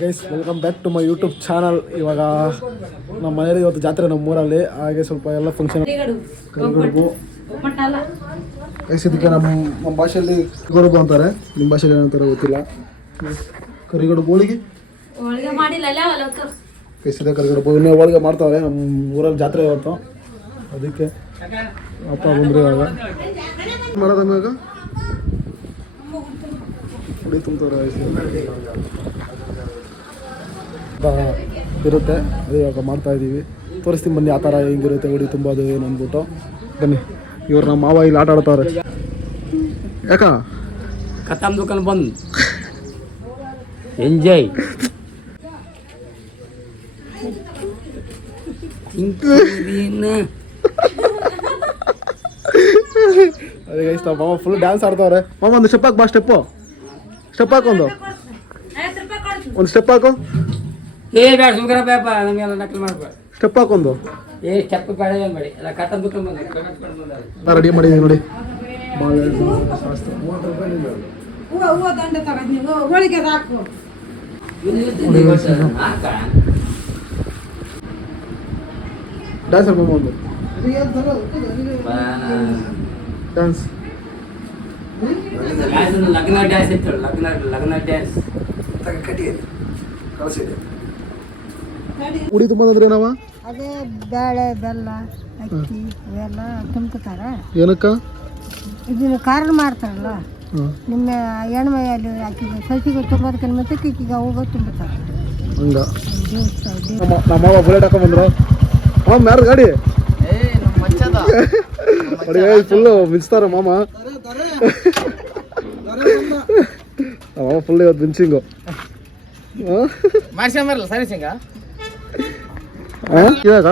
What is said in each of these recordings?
Guys welcome back to my YouTube channel. ಇವಾಗ ನಮ್ಮ ಮನೆಯಲ್ಲಿ ಇವತ್ತು ಜಾತ್ರೆ ನಮ್ಮ ಊರಲ್ಲಿ, ಹಾಗೆ ಸ್ವಲ್ಪ ಎಲ್ಲ ಫಂಕ್ಷನ್ ಕರಿಗಡುಬು. ಗೈಸ್ ಇದಕ್ಕೆ ನಮ್ಮ ಭಾಷೆಯಲ್ಲಿ ಕರಿಗಡುಬು ಅಂತಾರೆ, ನಿಮ್ಮ ಭಾಷೆಯಲ್ಲಿ ಏನಂತಾರೆ ಗೊತ್ತಿಲ್ಲ. ಕರಿಗಡುಬು ಹೋಳಿಗೆ ಗೈಸ್ ಇದೆ ಕರಿಗಡುಬು. ಇನ್ನೇ ಹೋಳಿಗೆ ಮಾಡ್ತಾವ್ರೆ ನಮ್ಮ ಊರಲ್ಲಿ ಜಾತ್ರೆ ಇವತ್ತು, ಅದಕ್ಕೆ ಅಪ್ಪ ಬಂದರೆ ಇವಾಗ ಮಾಡೋದಂಗ ಹುಡಿ ತುಂಬ್ತಾರೆ ಇರುತ್ತೆ. ಅದೇ ಇವಾಗ ಮಾಡ್ತಾಯಿದ್ದೀವಿ, ತೋರಿಸ್ತೀನಿ ಬನ್ನಿ ಆ ಥರ ಹೆಂಗಿರುತ್ತೆ ಹುಡಿ ತುಂಬೋದು ಏನು ಅಂದ್ಬಿಟ್ಟು. ಬನ್ನಿ, ಇವ್ರು ನಮ್ಮ ಮಾವ ಇಲ್ಲಿ ಆಟ ಆಡ್ತಾವ್ರೆ. ಯಾಕ ಕತ್ತಮ್ ದುಕಾನ್ ಬಂದು ಎಂಜಾಯ್ ಅದೇ ಗೈಸ್ ನಮ್ಮ ಮಾವ ಫುಲ್ ಡ್ಯಾನ್ಸ್ ಆಡ್ತಾವ್ರೆ. ಮಾಮ ಒಂದು ಸ್ಟೆಪ್ ಹಾಕು, ಬಾ ಸ್ಟೆಪ್ಪು ಹಾಕು, ಒಂದು ಸ್ಟೆಪ್ ಹಾಕು. ಏ ಬೇಡ ಸುಮ್ಕರ ಬೇಪ, ನಮಗೆಲ್ಲ ನಕಲ್ ಮಾಡ್ಬೇಡ. ಸ್ಟೆಪ್ ಹಾಕೊಂದು ಸ್ಟೆಪ್ ಬೇಡ ಏನು ಬೇಡಿ ಎಲ್ಲ ಕತ್ತಮ್ ದುಕಾನ್ ಬಂದು ರೆಡಿ ಮಾಡಿದ್ದೀವಿ ನೋಡಿ. ಡ್ಯಾನ್ಸ್ ಮಾಮ ಒಂದು ಡ್ಯಾನ್ಸ್ ಲಗ್ನ ಡ್ಯಾನ್ಸ್ ಇತ್ತು, ಲಗ್ನ ಡ್ಯಾನ್ಸ್ ಉಡಿ ತುಂಬೋದಂದ್ರೆ ಏನವ? ಅದೇ ಬೇಳೆ ಬೆಲ್ಲ ಅಕ್ಕಿ ಇವೆಲ್ಲ ತುಂಬ್ಕೊತಾರ. ಏನಕ್ಕ? ಇದನ್ನ ಕಾರಣ ಮಾಡ್ತಾರಲ್ಲ, ನಿಮ್ಮ ಹೆಣ್ಮೈಯಲ್ಲಿ ಆಕಿಗೆ ಸಸಿಗೆ ತುಂಬೋದಕ್ಕೆ ಮತ್ತೆ ಈಗ ಹೋಗೋ ತುಂಬ್ತಾರೆ. ಹಂಗ ನಮ್ಮ ಮಾವ ಬುಲೆಟ್ ಹಾಕೊಂಡ್ಬಂದ್ರು. ಮಾಮ ಯಾರು ಗಾಡಿ ಫುಲ್ಲು ಮಿಂಚ್ತಾರ ಮಾಮ. ಮಾಮ ಫುಲ್ ಇವತ್ತು ಮಿಂಚಿಂಗು. ಮಾಡ್ಸಂಬರಲ್ಲ ಸರ್ವಿಸಿಂಗ ಇವಾಗ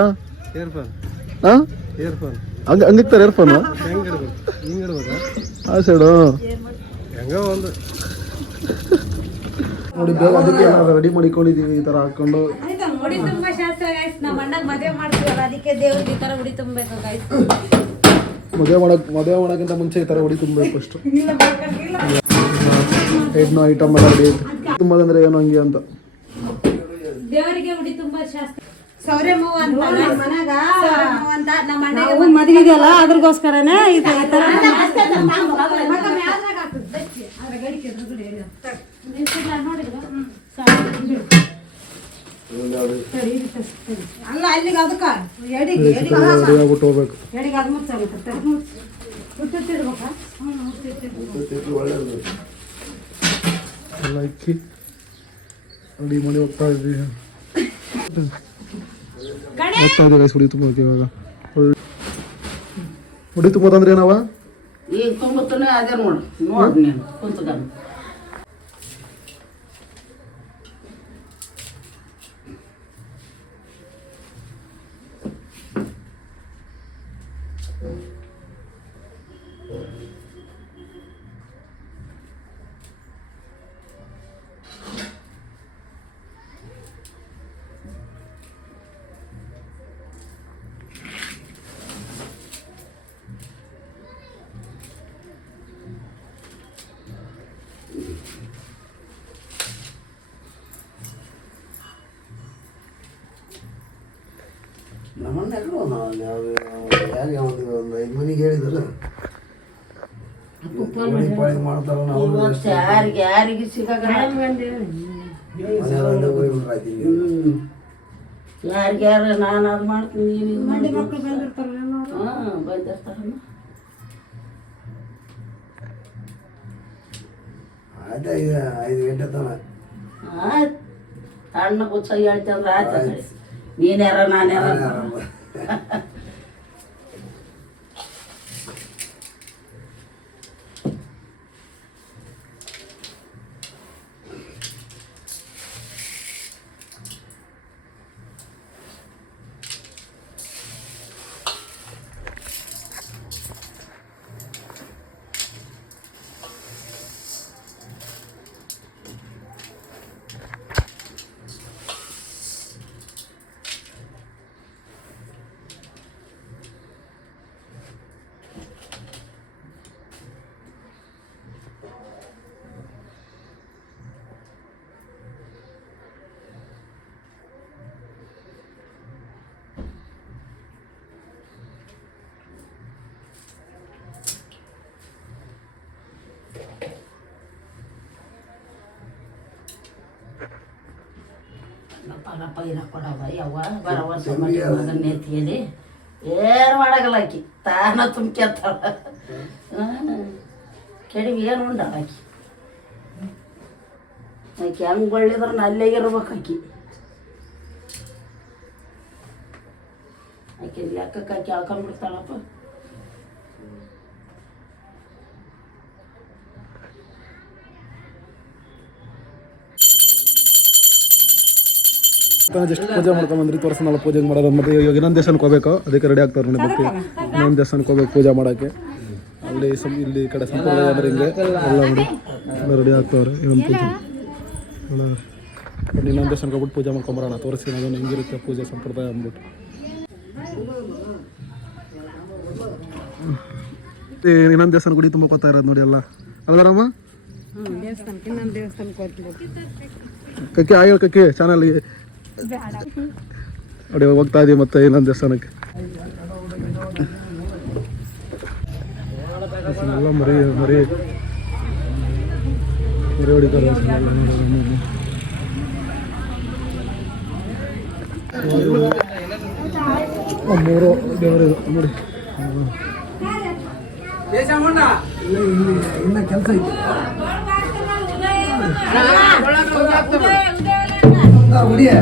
ಹಂಗಿರ್ತಾರೆ ಇಯರ್ಫೋನು ಆ ಸೈಡು ನೋಡಿ. ಬೇಗ ಅದಕ್ಕೆ ರೆಡಿ ಮಾಡಿಕೊಂಡಿದ್ದೀವಿ ಈ ಥರ ಹಾಕ್ಕೊಂಡು. ಮದುವೆ ಮಾಡೋಕ್ಕಿಂತ ಮುಂಚೆ ಈ ಥರ ಉಡಿ ತುಂಬಬೇಕು ಅಷ್ಟು. ಹೆಣ್ಣು ಐಟಮ್ ಎಲ್ಲ ರೆಡಿ ಐತೆ. ತುಂಬೋದಂದ್ರೆ ಏನು ಹಂಗೆ ಅಂತ ದೇವರಿಗೆ ಉಡಿ ತುಂಬಾ ಶಾಸ್ತ್ರ. ಮದುವೆಗೆಲ್ಲ ಅದ್ರಗೋಸ್ಕರನೇ ಈ ತರ ಅಲ್ಲ ಅಲ್ಲಿಗೆ ಅದಕ್ಕೆ ರೆಡಿಯಾಗ್ಬಿಟ್ಟು ಹೋಗ್ಬೇಕು. ಎಲ್ಲ ಇಕ್ಕಿ ರೆಡಿ ಮಾಡಿ ಹೋಗ್ತಾ ಇದ್ದೀವಿ. ಉಡಿ ತುಂಬೋಕೆ ಇವಾಗ. ಉಡಿ ತುಂಬೋದಂದ್ರೆ ಏನವ? ಈಗ ತುಂಬುತ್ತಾನೆ ಅದೇ ನೋಡಿ ನೀನು ಕುಂತ್ಕೊಂಡು ಒಂದು 5 ಮನೆಗೆ ಹೇಳಿದ್ರು ಮಾಡ್ತಾರ. ಯಾರಿಗೆ ಸಿಗಾಗ ಯಾರಿಗ್ಯಾರ ನಾನು ಅದು ಮಾಡ್ತೀನಿ ಬಂದಿರ್ತಾರ. ಆಯ್ತಾ 5 ಗಂಟೆ ತನ ಆಯ್ತು. ಸಣ್ಣ ಕುಚ್ಚ ಹೇಳ್ತಂದ್ರೆ ಆಯ್ತು. ನೀನ್ಯಾರ ನಾನ್ಯಾರ ರಪ್ಪ ಇರ ಕೊಡವ ಯವ್ವ ಬರ ವರ್ಷ ಮಗನ ನೆತ್ತಿಯಲ್ಲಿ ಏನು ಮಾಡಾಗಲ್ಲ ಆಕಿ ತಾನ ತುಂಬ್ಕೊತಾಳ ಕೆಡವಿ ಏನು ಉಂಡಾಳ ಆಕಿ ಆಕಿ ಹೆಂಗೆ ಒಳ್ಳಿದ್ರೆ ಅಲ್ಲೇ ಇರ್ಬೇಕು ಆಕಿ ಲೆಕ್ಕಕ್ಕೆ ಆಕಿ ಹಾಕೊಂಡ್ಬಿಡ್ತಾಳಪ್ಪ. ಜಸ್ಟ್ ಪೂಜೆ ಮಾಡ್ಕೊಂಬಂದ್ರಿ ತೋರಿಸ್ನಲ್ಲ ಪೂಜೆ ಮಾಡೋದು. ಮತ್ತೆ ಇವಾಗ ಇನ್ನೊಂದು ದೇವಸ್ಥಾನಕ್ಕೆ ಹೋಗ್ಬೇಕು, ಅದಕ್ಕೆ ರೆಡಿ ಆಗ್ತಾರೆ ನೋಡಿ. ಮತ್ತೆ ಇನ್ನೊಂದು ದೇವಸ್ಥಾನಕ್ಕೆ ಹೋಗ್ಬೇಕು ಪೂಜೆ ಮಾಡೋಕ್ಕೆ. ಅಲ್ಲಿ ಇಲ್ಲಿ ಈ ಕಡೆ ಸಂಪ್ರದಾಯ ಅಂದ್ರೆ ಹಿಂಗೆ ಎಲ್ಲ ನೋಡಿ ಎಲ್ಲ ರೆಡಿ ಆಗ್ತವ್ರೆ. ಇನ್ನೊಂದು ಪೂಜೆ ಇನ್ನೊಂದು ದೇವಸ್ಥಾನಕ್ಕೆ ಹೋಗ್ಬಿಟ್ಟು ಪೂಜೆ ಮಾಡ್ಕೊಂಬರೋಣ, ತೋರಿಸಿ ಅದನ್ನು ಹೆಂಗಿರುತ್ತೆ ಪೂಜೆ ಸಂಪ್ರದಾಯ ಅಂದ್ಬಿಟ್ಟು. ಇನ್ನೊಂದು ದೇವಸ್ಥಾನ ಗುಡಿ ತುಂಬ ಗೊತ್ತಾ ಇರೋದು ನೋಡಿ ಎಲ್ಲ ಅಲ್ಲಾರಮ್ಮ. ಕಕ್ಕಿ ಆಗ ಕಕ್ಕಿ ಚಾನಲ್ಗೆ ನೋಡಿ ಹೋಗ್ತಾ ಇದೀವಿ ಮತ್ತೆ ಇನ್ನೊಂದು ದೇವಸ್ಥಾನಕ್ಕೆ. ಎಲ್ಲ ಮರಿ ಮರಿ ಮರಿ ಹೊಡಿತಾರೆ. ಮೂರು ದೇವರು ನೋಡಿ. ಇನ್ನ ಕೆಲಸ ಐತಿ. ಹುಡಿಯ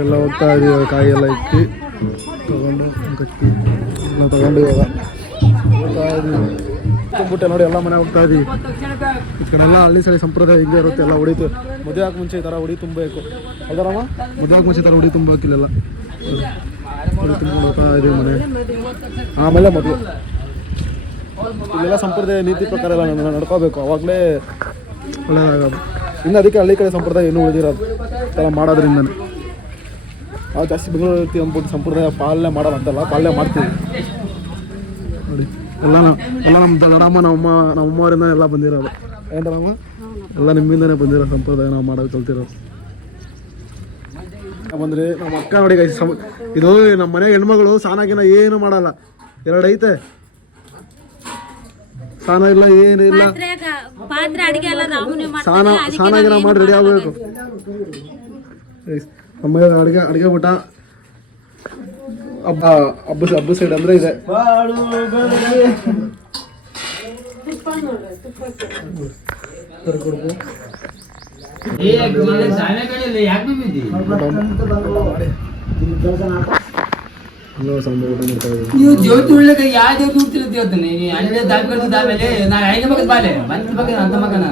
ಎಲ್ಲ ಹೋಗ್ತಾ ಇದೀವಿ. ಕಾಯಿ ಎಲ್ಲ ಇಕ್ಕಿ ತಗೊಂಡು ಕಟ್ಟಿ ಎಲ್ಲ ತಗೊಂಡು ಇವಾಗ ಹೋಗ್ತಾ ಇದೀವಿ. ತುಂಬಿಟ್ಟೆ ನೋಡಿ ಎಲ್ಲ ಮನೆ ಹೋಗ್ತಾ ಇದೀವಿ. ಇದಕ್ಕೆಲ್ಲ ಹಳ್ಳಿ ಸಳಿ ಸಂಪ್ರದಾಯ ಹಿಂಗೆ ಇರುತ್ತೆ, ಎಲ್ಲ ಹೊಡಿತು. ಮದುವೆ ಹಾಕಿ ಮುಂಚೆ ಈ ಥರ ಹೊಡಿ ತುಂಬಬೇಕು ಅಲ್ದಾರಮ್ಮ. ಮದುವೆ ಹಾಕಿ ಮುಂಚೆ ಈ ಥರ ಹೊಡಿ ತುಂಬಬೇಕಿಲ್ಲ, ಹೊಡಿ ತುಂಬಿಕೊಂಡು ಹೋಗ್ತಾ ಇದೀವಿ ಮನೆ. ಆಮೇಲೆ ಮದುವೆ ಇಲ್ಲೆಲ್ಲ ಸಂಪ್ರದಾಯ ನೀತಿ ಪ್ರಕಾರ ಎಲ್ಲ ನಡ್ಕೋಬೇಕು, ಅವಾಗಲೇ ಒಳ್ಳೆಯದಾಗೋದು. ಇನ್ನು ಅದಕ್ಕೆ ಹಳ್ಳಿ ಕಡೆ ಸಂಪ್ರದಾಯ ಇನ್ನೂ ಉಳಿದಿರೋದು ಥರ ಮಾಡೋದ್ರಿಂದನೇ. ನಾವು ಜಾಸ್ತಿ ಬೆಂಗಳೂರು ಇರ್ತೀವಿ ಅಂದ್ಬಿಟ್ಟು ಸಂಪ್ರದಾಯ ಪಾಲನೆ ಮಾಡೋಲ್ಲ ಅಂತಲ್ಲ, ಪಾಲನೆ ಮಾಡ್ತೀವಿ ನೋಡಿ. ಎಲ್ಲ ನಮ್ಮ ದೊಡ್ಡಮ್ಮ ನಮ್ಮವರಿಂದ ಎಲ್ಲ ಬಂದಿರೋದು. ಏನು ದೊಡ್ಡಮ್ಮ ಎಲ್ಲ ನಿಮ್ಮಿಂದನೇ ಬಂದಿರೋ ಸಂಪ್ರದಾಯ ನಾವು ಮಾಡೋದು ಕಲ್ತಿರೋದು. ಬಂದರೆ ನಮ್ಮ ಅಕ್ಕ ನೋಡಿ ಇದು ನಮ್ಮ ಮನೆ ಹೆಣ್ಮಗಳು ಸ್ನಾನಗಿನ ಏನು ಮಾಡಲ್ಲ, ಎರಡು ಐತೆ ಸ್ನಾನ ಇಲ್ಲ ಏನಿಲ್ಲ, ಸ್ನಾನಗಿನ ಮಾಡಿ ರೆಡಿ ಆಗಬೇಕು. ನಮ್ಮ ಅಡುಗೆ ಊಟ ಹಬ್ಬ ಸೈಡ್ ಅಂದರೆ ಇದೆ. ಕೊಡ್ಬೇಕು ನೀವು ಜ್ಯೋತಿ ಉಳ್ಳಿಗೆ ಯಾವ ಜ್ಯೋತಿ ಉಡ್ತಿರ್ತೀವಿ ಇವತ್ತನೇ ಅಲ್ಲೇ ದಾಬಿದಾಮೇಲೆ ನಾನು ಐದು ಮಗದ ಬಾಲೆ ಬಂದ ಬಗ್ಗೆ ಅಂತ ಮಗನ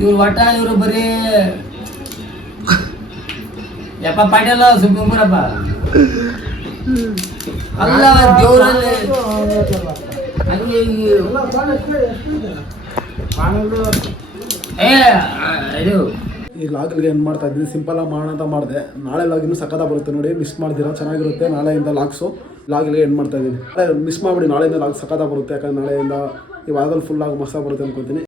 ಇವ್ರು ಒಟ್ಟ ಇವರು ಬರೀ ಯಪ್ಪ ಪಾಟೀಲ ಸುಬ್ಬರಪ್ಪ ಅಲ್ಲ ದೇವರಲ್ಲಿ ಈ ಲಾಗ್ಗೆ ಏನು ಮಾಡ್ತಾ ಇದ್ದೀನಿ, ಸಿಂಪಲಾಗಿ ಮಾಡೋಣ ಅಂತ ಮಾಡಿದೆ. ನಾಳೆ ಲಾಗ್ ಇನ್ನೂ ಸಕ್ಕತ್ತ ಬರುತ್ತೆ ನೋಡಿ, ಮಿಸ್ ಮಾಡ್ದಿರ ಚೆನ್ನಾಗಿರುತ್ತೆ. ನಾಳೆಯಿಂದ ಲಾಗ್ಸು ಲಾಗಿಗೆ ಎಂಡ್ ಮಾಡ್ತಾ ಇದ್ದೀನಿ. ಮಿಸ್ ಮಾಡಿಬಿಡಿ, ನಾಳೆಯಿಂದ ಲಾಗ್ ಸಖತ್ತಾಗಿ ಬರುತ್ತೆ. ಯಾಕಂದ್ರೆ ನಾಳೆಯಿಂದ ಈ ವಾರದಲ್ಲಿ ಫುಲ್ ಆಗಿ ಮಸ್ತಾಗಿ ಬರುತ್ತೆ ಅನ್ಕೊತೀನಿ.